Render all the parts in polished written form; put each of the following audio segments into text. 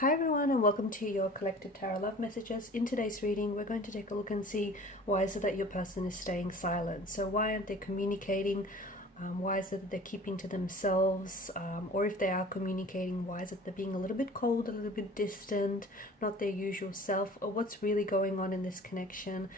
Hi everyone, and welcome to your collective tarot love messages. In today's reading, we're going to take a look and see why is it that your person is staying silent. So why aren't they communicating? Why is it that they're keeping to themselves? Or if they are communicating, why is it they're being a little bit cold, a little bit distant, not their usual self? Or what's really going on in this connection?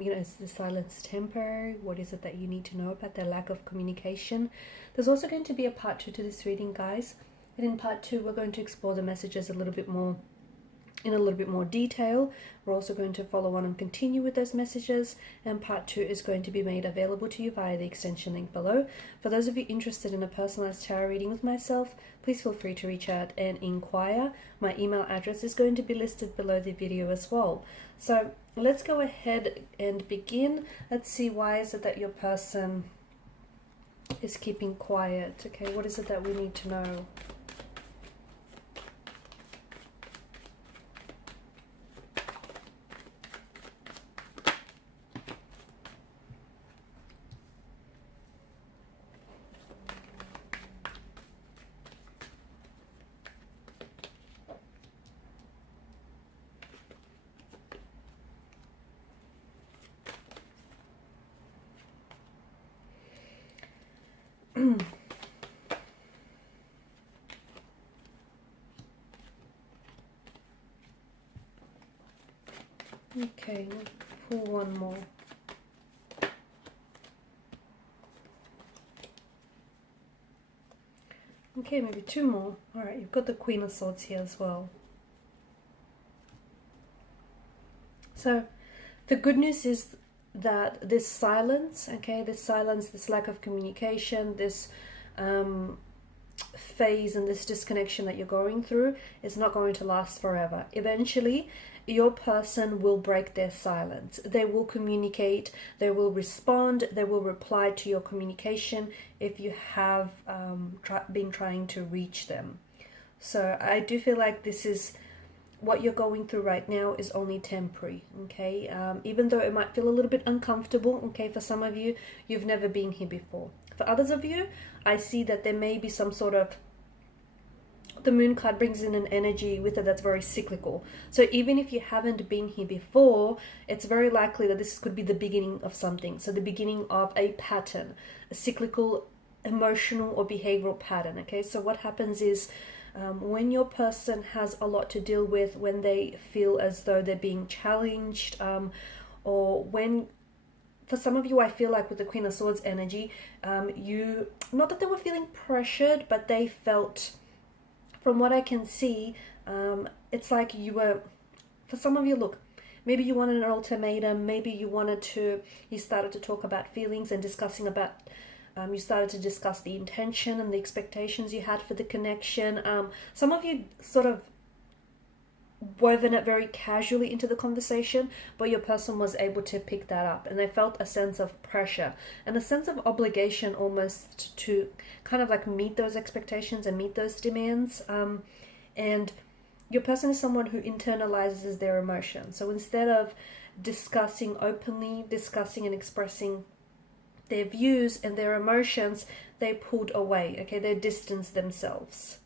Is the silence temporary? What is it that you need to know about their lack of communication? There's also going to be a part 2 to this reading, guys. And in part 2, we're going to explore the messages in a little bit more detail. We're also going to follow on and continue with those messages. And part 2 is going to be made available to you via the extension link below. For those of you interested in a personalized tarot reading with myself, please feel free to reach out and inquire. My email address is going to be listed below the video as well. So let's go ahead and begin. Let's see, why is it that your person is keeping quiet? Okay, what is it that we need to know? Okay, we'll pull one more. Okay, maybe two more. Alright, you've got the Queen of Swords here as well. So, the good news is that this silence, this lack of communication, this phase and this disconnection that you're going through is not going to last forever. Eventually, your person will break their silence. They will communicate, they will respond, they will reply to your communication if you have been trying to reach them. So I do feel like this is what you're going through right now is only temporary, okay? Even though it might feel a little bit uncomfortable, okay, for some of you, you've never been here before. For others of you, I see that there may be some sort of, the moon card brings in an energy with it that's very cyclical. So even if you haven't been here before, it's very likely that this could be the beginning of something. So the beginning of a pattern, a cyclical emotional or behavioral pattern, okay? So what happens is, when your person has a lot to deal with, when they feel as though they're being challenged, or when, for some of you, I feel like with the Queen of Swords energy, not that they were feeling pressured, but they felt, from what I can see, it's like you were, for some of you, look, maybe you wanted an ultimatum, maybe you started to talk about feelings and discussing about, you started to discuss the intention and the expectations you had for the connection. Some of you sort of woven it very casually into the conversation, but your person was able to pick that up, and they felt a sense of pressure and a sense of obligation almost to kind of like meet those expectations and meet those demands. And your person is someone who internalizes their emotions. So instead of discussing openly, discussing and expressing their views and their emotions, they pulled away, okay? They distanced themselves.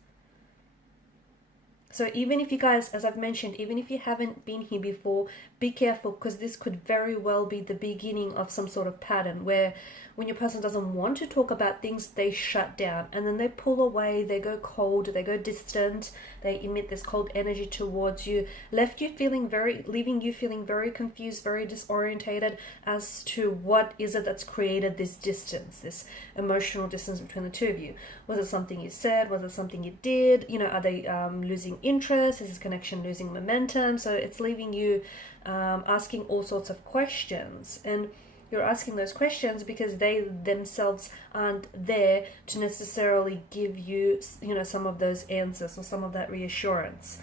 So even if you guys, as I've mentioned, even if you haven't been here before, be careful, because this could very well be the beginning of some sort of pattern where when your person doesn't want to talk about things, they shut down and then they pull away, they go cold, they go distant, they emit this cold energy towards you, leaving you feeling very confused, very disorientated as to what is it that's created this distance, this emotional distance between the two of you. Was it something you said? Was it something you did? Are they losing interest? Is this connection losing momentum? So it's leaving you asking all sorts of questions, and you're asking those questions because they themselves aren't there to necessarily give you, some of those answers or some of that reassurance.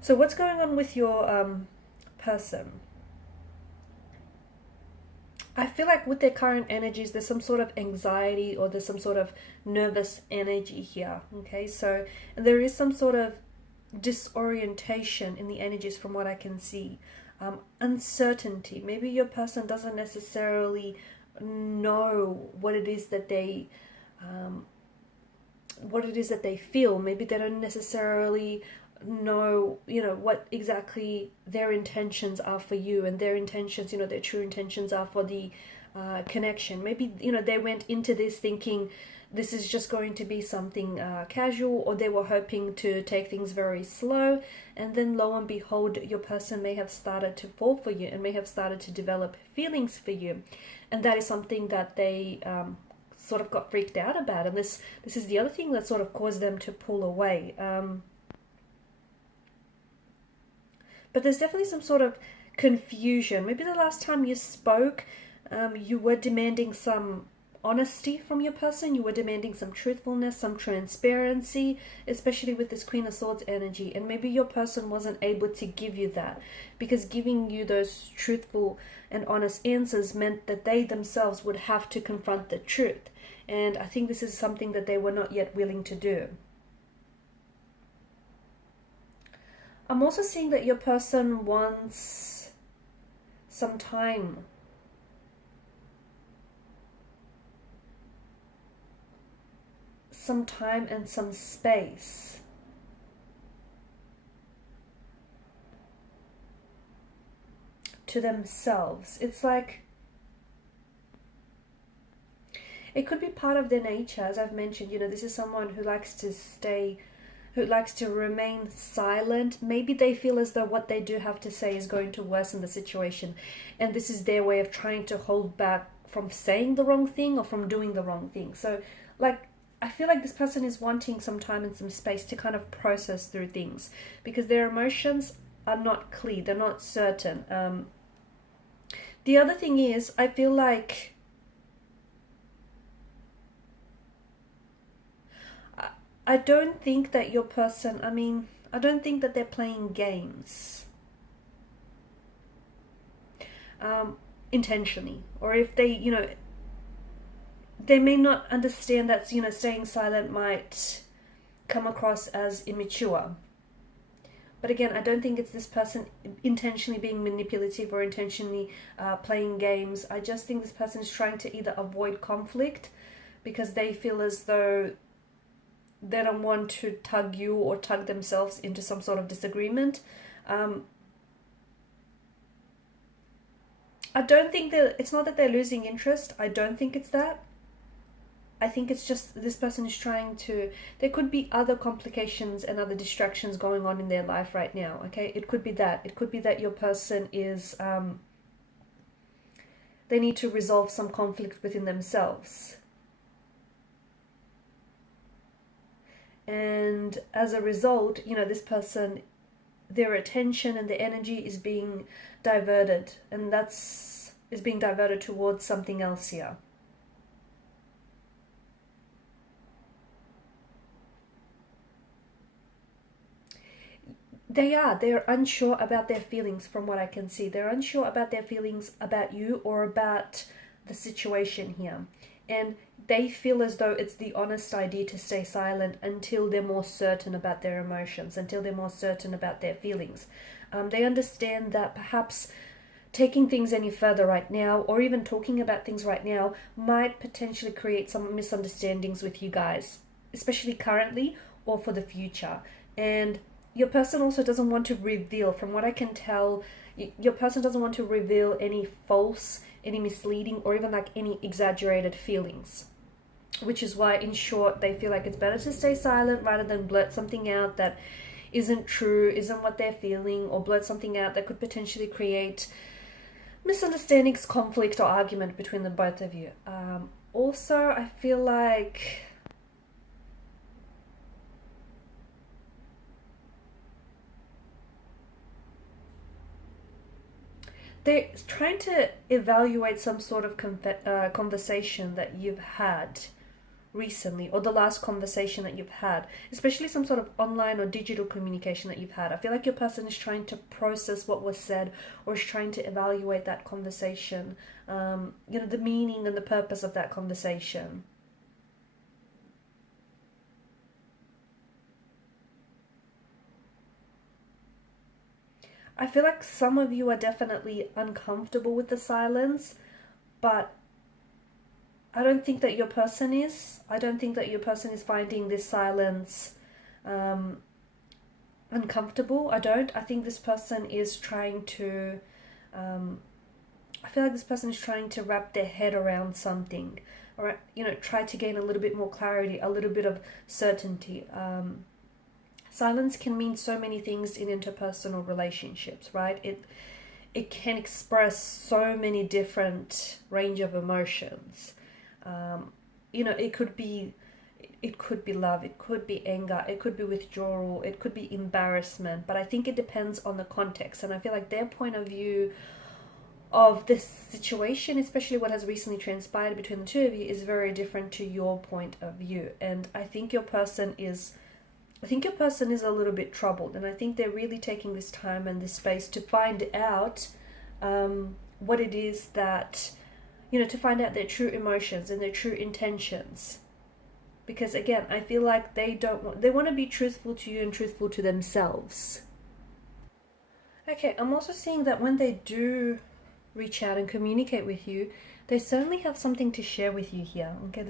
So what's going on with your person? I feel like with their current energies, there's some sort of anxiety or there's some sort of nervous energy here, okay? So there is some sort of disorientation in the energies from what I can see. Uncertainty. Maybe your person doesn't necessarily know what it is that they feel. Maybe they don't necessarily know, you know, what exactly their intentions are for you, and their intentions, you know, their true intentions are for the connection. Maybe, you know, they went into this thinking this is just going to be something casual, or they were hoping to take things very slow, and then lo and behold, your person may have started to fall for you and may have started to develop feelings for you, and that is something that they sort of got freaked out about, and this is the other thing that sort of caused them to pull away. But there's definitely some sort of confusion. Maybe the last time you spoke, you were demanding some honesty from your person. You were demanding some truthfulness, some transparency, especially with this Queen of Swords energy. And maybe your person wasn't able to give you that, because giving you those truthful and honest answers meant that they themselves would have to confront the truth. And I think this is something that they were not yet willing to do. I'm also seeing that your person wants some time. Some time and some space. To themselves. It's like, it could be part of their nature, as I've mentioned. You know, this is someone who likes to remain silent. Maybe they feel as though what they do have to say is going to worsen the situation, and this is their way of trying to hold back from saying the wrong thing or from doing the wrong thing. So, like, I feel like this person is wanting some time and some space to kind of process through things, because their emotions are not clear, they're not certain. The other thing is, I feel like I don't think that your person, I don't think that they're playing games intentionally. Or if they, you know, they may not understand that, you know, staying silent might come across as immature. But again, I don't think it's this person intentionally being manipulative or intentionally playing games. I just think this person is trying to either avoid conflict because they feel as though they don't want to tug you or tug themselves into some sort of disagreement. I don't think that, it's not that they're losing interest. I don't think it's that. I think it's just this person is trying to, there could be other complications and other distractions going on in their life right now, okay? It could be that. It could be that your person is, they need to resolve some conflict within themselves. And as a result, you know, this person, their attention and their energy is being diverted, and is being diverted towards something else here. They're unsure about their feelings from what I can see. They're unsure about their feelings about you or about the situation here. And they feel as though it's the honest idea to stay silent until they're more certain about their emotions, until they're more certain about their feelings. They understand that perhaps taking things any further right now, or even talking about things right now, might potentially create some misunderstandings with you guys, especially currently or for the future. And your person also doesn't want to reveal, from what I can tell, your person doesn't want to reveal any false, any misleading, or even like any exaggerated feelings. Which is why, in short, they feel like it's better to stay silent rather than blurt something out that isn't true, isn't what they're feeling, or blurt something out that could potentially create misunderstandings, conflict, or argument between the both of you. Also, I feel like they're trying to evaluate some sort of conversation that you've had recently, or the last conversation that you've had, especially some sort of online or digital communication that you've had. I feel like your person is trying to process what was said, or is trying to evaluate that conversation, you know, the meaning and the purpose of that conversation. I feel like some of you are definitely uncomfortable with the silence, but I don't think that your person is. I don't think that your person is finding this silence uncomfortable. I think this person is trying to I feel like this person is trying to wrap their head around something, or try to gain a little bit more clarity, a little bit of certainty. Silence can mean so many things in interpersonal relationships, right? It can express so many different range of emotions. It could be love, it could be anger, it could be withdrawal, it could be embarrassment, but I think it depends on the context. And I feel like their point of view of this situation, especially what has recently transpired between the two of you, is very different to your point of view. And I think your person is a little bit troubled, and I think they're really taking this time and this space to find out what it is that, to find out their true emotions and their true intentions. Because again, I feel like they want to be truthful to you and truthful to themselves. Okay, I'm also seeing that when they do reach out and communicate with you, they certainly have something to share with you here. Okay,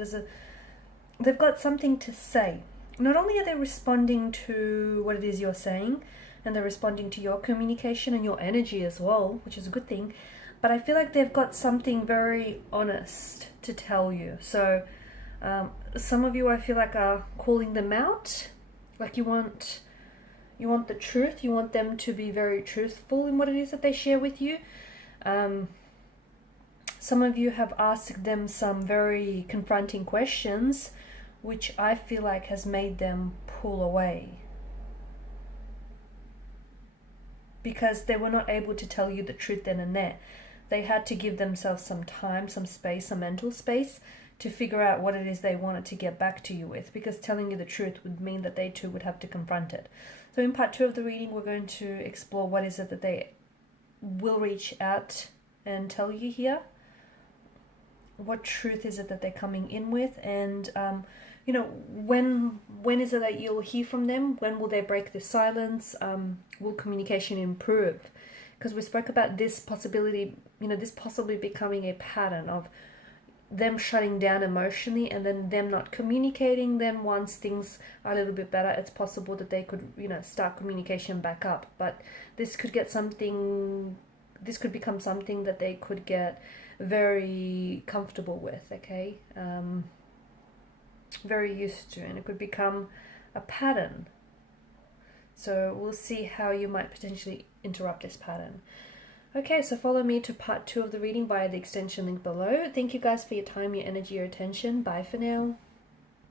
they've got something to say. Not only are they responding to what it is you're saying, and they're responding to your communication and your energy as well, which is a good thing, but I feel like they've got something very honest to tell you. So some of you, I feel like, are calling them out. Like you want the truth. You want them to be very truthful in what it is that they share with you. Some of you have asked them some very confronting questions, which I feel like has made them pull away, because they were not able to tell you the truth then and there. They had to give themselves some time, some space, some mental space to figure out what it is they wanted to get back to you with, because telling you the truth would mean that they too would have to confront it. So in part 2 of the reading, we're going to explore what is it that they will reach out and tell you here. What truth is it that they're coming in with? And when is it that you'll hear from them? When will they break the silence? Will communication improve? Because we spoke about this possibility, this possibly becoming a pattern of them shutting down emotionally and then them not communicating. Then once things are a little bit better, it's possible that they could, start communication back up. But this could become something that they could get very comfortable with, okay? Very used to, and it could become a pattern. So we'll see how you might potentially interrupt this pattern. Okay, so follow me to part 2 of the reading via the extension link below. Thank you guys for your time, your energy, your attention. Bye for now.